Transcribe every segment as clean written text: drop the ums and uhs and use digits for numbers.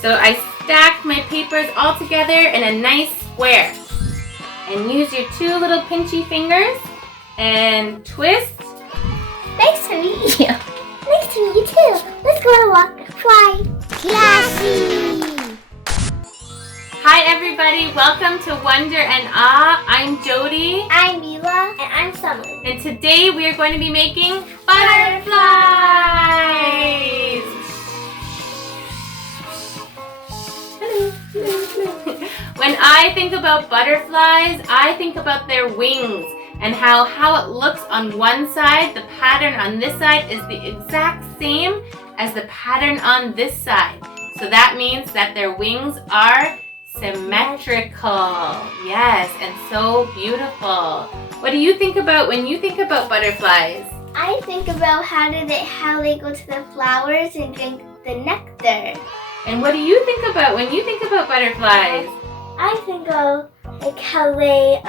So I stacked my papers all together in a nice square. And use your two little pinchy fingers and twist. Nice to meet you. Nice to meet you too. Let's go on a walk. Fly. Classy. Hi everybody, welcome to Wonder and Awe. I'm Jodi. I'm Mila. And I'm Summer. And today we are going to be making butterflies. When I think about butterflies, I think about their wings and how it looks on one side. The pattern on this side is the exact same as the pattern on this side. So that means that their wings are symmetrical. Yes, and so beautiful. What do you think about when you think about butterflies? I think about how they go to the flowers and drink the nectar. And what do you think about when you think about butterflies? I think of like how they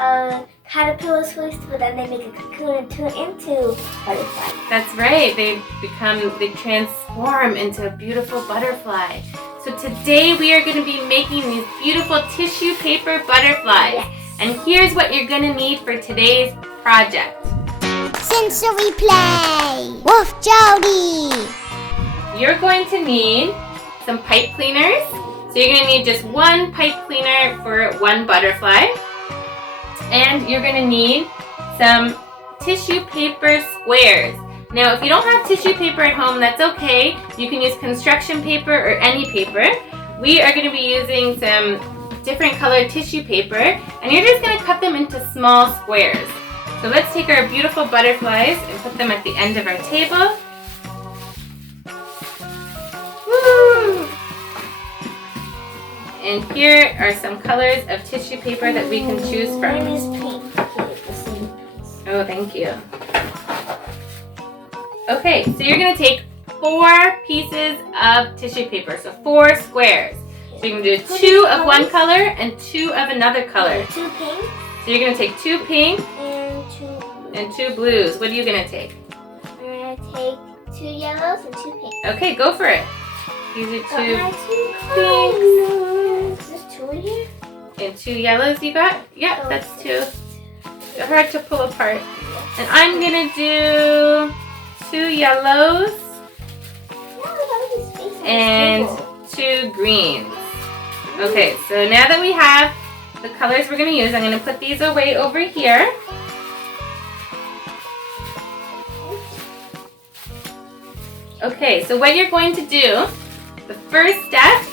caterpillars first, but then they make a cocoon and turn into butterflies. That's right. They transform into a beautiful butterfly. So today we are going to be making these beautiful tissue paper butterflies. Yes. And here's what you're going to need for today's project. Sensory play with Jodi. You're going to need some pipe cleaners. So you're going to need just one pipe cleaner for one butterfly. And you're going to need some tissue paper squares. Now, if you don't have tissue paper at home, that's okay. You can use construction paper or any paper. We are going to be using some different colored tissue paper, and you're just going to cut them into small squares. So let's take our beautiful butterflies and put them at the end of our table. Woo! And here are some colors of tissue paper that we can choose from. Mine is pink. Oh, thank you. Okay, so you're going to take 4 pieces of tissue paper, so 4 squares. So you're going to do 2 of one color and 2 of another color. 2 pink. So you're going to take 2 pink and 2 blues. What are you going to take? I'm going to take 2 yellows and 2 pinks. Okay, go for it. These are 2 pinks. Is this 2 in here? And 2 yellows you got? Yep, that's 2. They're hard to pull apart. And I'm going to do 2 yellows and 2 greens. Okay, so now that we have the colors we're going to use, I'm going to put these away over here. Okay, so what you're going to do, the first step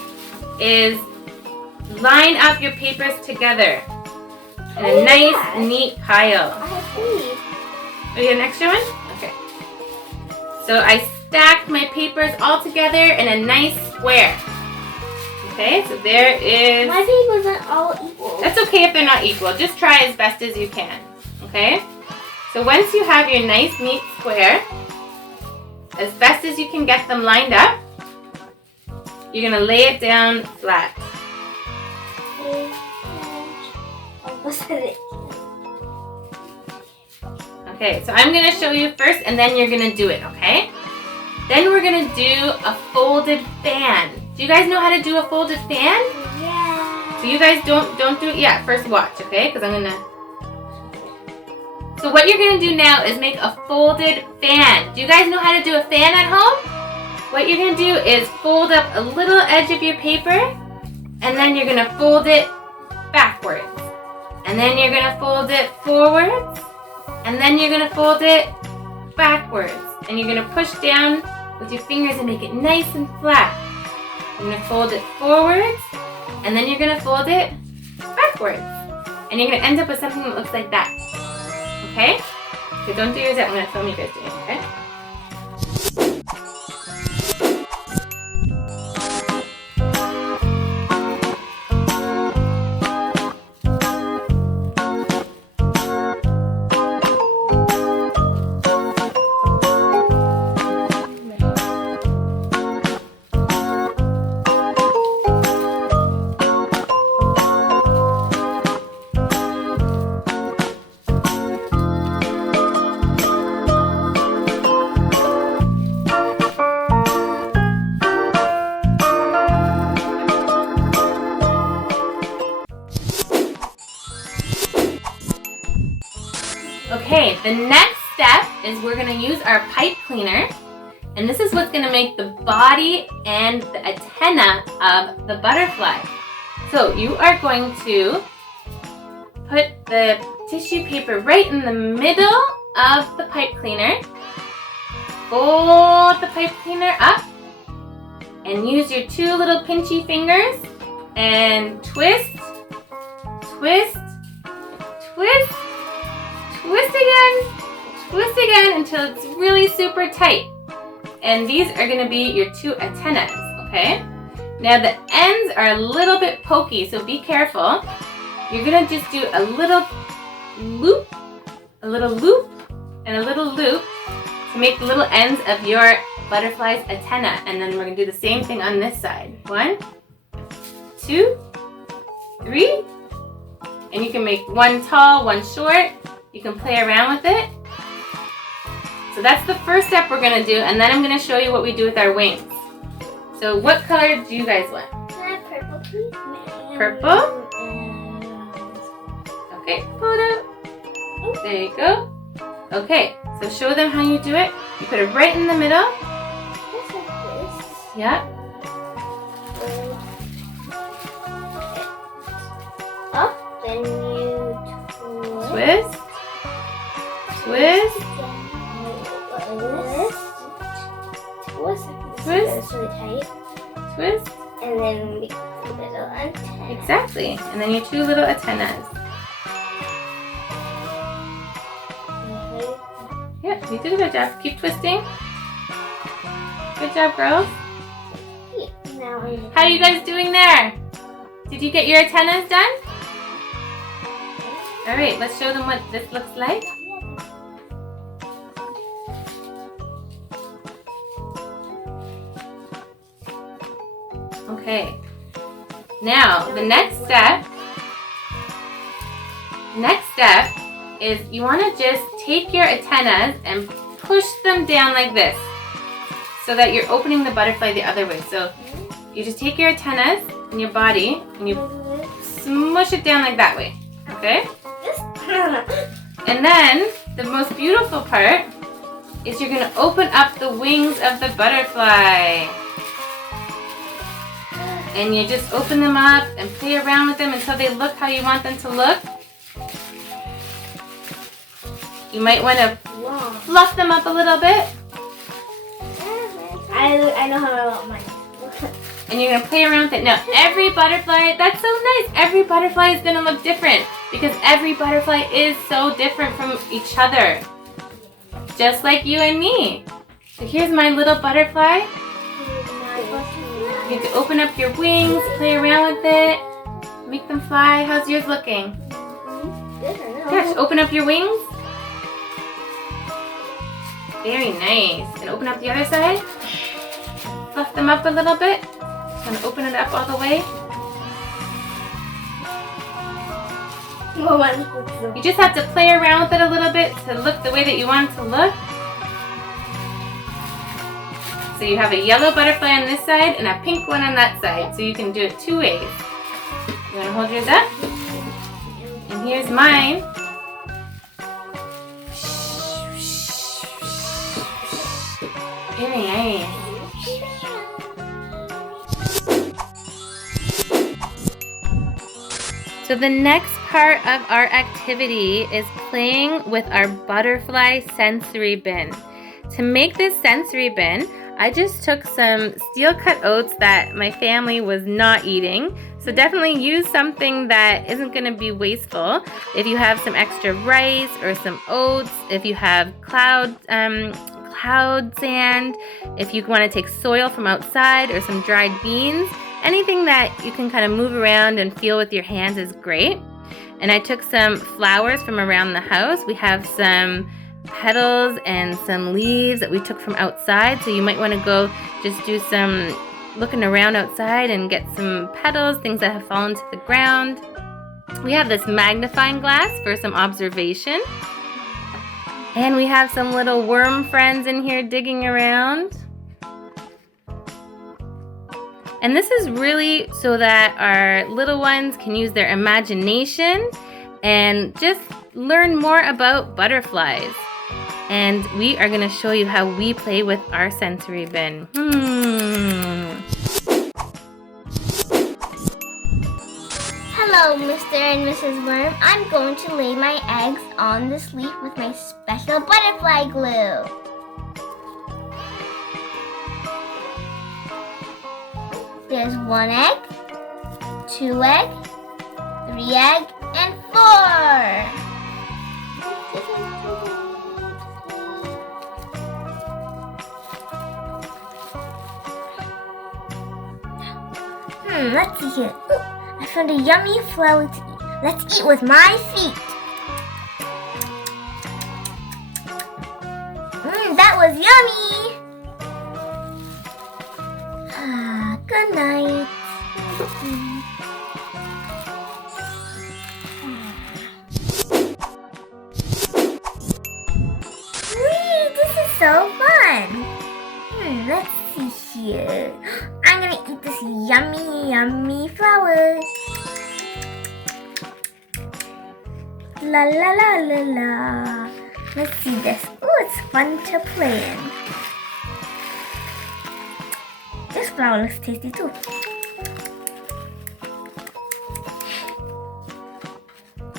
is line up your papers together in a nice, neat pile. I have 3. Oh, you got an extra one? Okay. So I stacked my papers all together in a nice square. Okay, so there is... My papers aren't all equal. That's okay if they're not equal. Just try as best as you can. Okay? So once you have your nice, neat square, as best as you can get them lined up, you're going to lay it down flat. Okay, so I'm going to show you first and then you're going to do it, okay? Then we're going to do a folded fan. Do you guys know how to do a folded fan? Yeah. So you guys don't do it yet. First watch, okay? Because I'm going to... So what you're going to do now is make a folded fan. Do you guys know how to do a fan at home? What you're going to do is fold up a little edge of your paper and then you're going to fold it backwards. And then you're going to fold it forwards. And then you're going to fold it backwards. And you're going to push down with your fingers and make it nice and flat. You're going to fold it forwards. And then you're going to fold it backwards. And you're going to end up with something that looks like that. Okay? So don't do yours yet. I'm going to film you guys doing it, okay? Okay, the next step is we're gonna use our pipe cleaner, and this is what's gonna make the body and the antenna of the butterfly. So you are going to put the tissue paper right in the middle of the pipe cleaner. Fold the pipe cleaner up and use your two little pinchy fingers and twist, twist, twist, twist again until it's really super tight. And these are going to be your two antennas, okay? Now the ends are a little bit pokey, so be careful. You're going to just do a little loop, and a little loop to make the little ends of your butterfly's antenna. And then we're going to do the same thing on this side. 1, 2, 3. And you can make one tall, one short. You can play around with it. So that's the first step we're going to do, and then I'm going to show you what we do with our wings. So what color do you guys want? Purple, please. Purple? Okay, pull it up. There you go. Okay, so show them how you do it. You put it right in the middle. Just like this. Yeah. Up, then you Twist. Twist. Twist. Twist. It's really tight. Twist. And then make a little antenna. Exactly. And then your two little antennas. Yeah, you did a good job. Keep twisting. Good job, girls. Now How are you guys doing there? Did you get your antennas done? All right, let's show them what this looks like. Okay. Now, the next step is you want to just take your antennas and push them down like this so that you're opening the butterfly the other way. So you just take your antennas and your body and you smush it down like that way, okay? And then the most beautiful part is you're going to open up the wings of the butterfly. And you just open them up and play around with them until they look how you want them to look. You might want to fluff them up a little bit. I know how I want mine. And you're going to play around with it. Now, every butterfly, that's so nice. Every butterfly is going to look different because every butterfly is so different from each other. Just like you and me. So here's my little butterfly. You have to open up your wings, play around with it, make them fly. How's yours looking? Gosh, open up your wings. Very nice. And open up the other side. Fluff them up a little bit. And open it up all the way. You just have to play around with it a little bit to look the way that you want it to look. So you have a yellow butterfly on this side and a pink one on that side. So you can do it two ways. You want to hold yours up? And here's mine. Very nice. So the next part of our activity is playing with our butterfly sensory bin. To make this sensory bin, I just took some steel cut oats that my family was not eating. So definitely use something that isn't going to be wasteful. If you have some extra rice or some oats, if you have cloud sand, if you want to take soil from outside or some dried beans, anything that you can kind of move around and feel with your hands is great. And I took some flowers from around the house. We have some petals and some leaves that we took from outside, so you might want to go just do some looking around outside and get some petals, things that have fallen to the ground. We have this magnifying glass for some observation, and we have some little worm friends in here digging around. And this is really so that our little ones can use their imagination and just learn more about butterflies. And we are going to show you how we play with our sensory bin. Hello, Mr. and Mrs. Worm. I'm going to lay my eggs on this leaf with my special butterfly glue. There's 1 egg, 2 egg, 3 egg, and 4. Let's see here. Ooh, I found a yummy flower to eat. Let's eat with my feet. That was yummy. Good night. Whee, this is so fun. Let's see here. I'm gonna eat this yummy, yummy flower. La la la la la. Let's see this. Oh, it's fun to play in. This flower looks tasty too.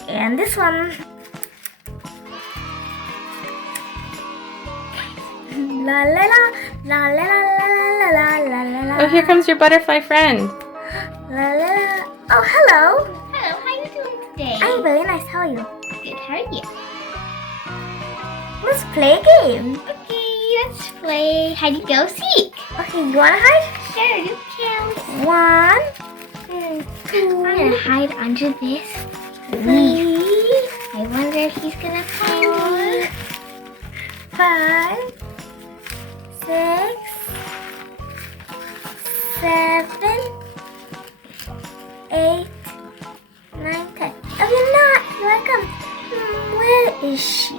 And this one. La la la la la la la la la la la. Oh, here comes your butterfly friend. La la la. Oh, hello. Hello, how are you doing today? I'm very nice. How are you? Good, how are you? Let's play a game. Okay, let's play hide and go seek. Okay, you wanna hide? Sure, you can. 1, 2, I'm gonna hide under this leaf. 3, I wonder if he's gonna find me. 5, 6, 7, 8, 9, 10. Oh, you're not. Here I come. Where is she?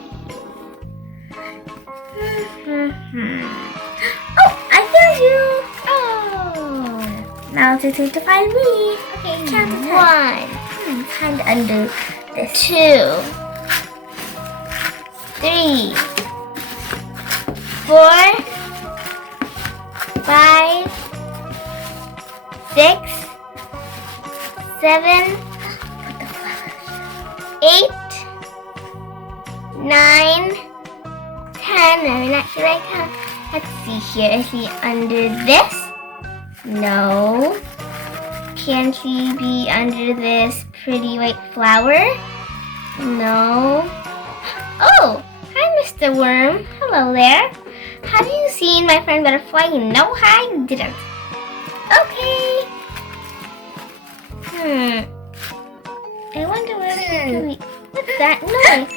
Oh, I found you. Oh. Now it's your turn to find me. Okay, Count to 1, Hide under this. 2, 3, 4, 5, 6, 7, 8, 9, 10. I'm not sure I can. Let's see here. Is he under this? No. Can she be under this pretty white flower? No. Oh, hi, Mr. Worm. Hello there. Have you seen my friend Butterfly? No, I didn't. Okay. I wonder where what's that noise?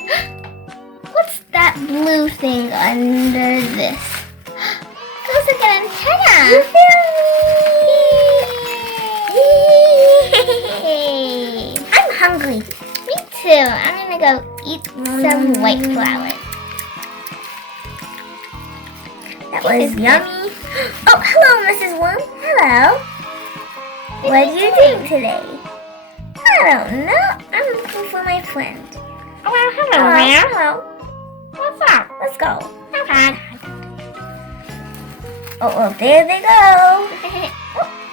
What's that blue thing under this? Looks like an antenna. You Yay! I'm hungry. Me too. I'm gonna go eat some white flower. That was yummy. Oh, hello, Mrs. Worm. Hello. What are you doing today? I don't know. I'm looking for my friend. Oh, well, hello there. Hello. What's up? Let's go. Okay. Oh, there they go.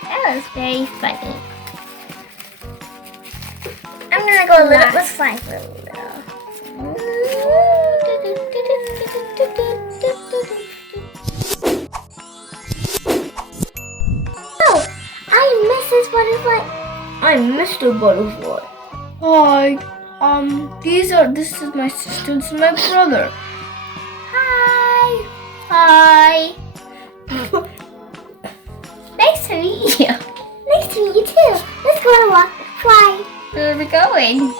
That was very funny. I'm gonna go a little. Let's fly for a little. Oh, I'm Mrs. Butterfly. I'm Mr. Butterfly. Hi, this is my sister, this is my brother. Hi. Hi. Nice to meet you. Nice to meet you too. Let's go on a walk. Fly. Where are we going?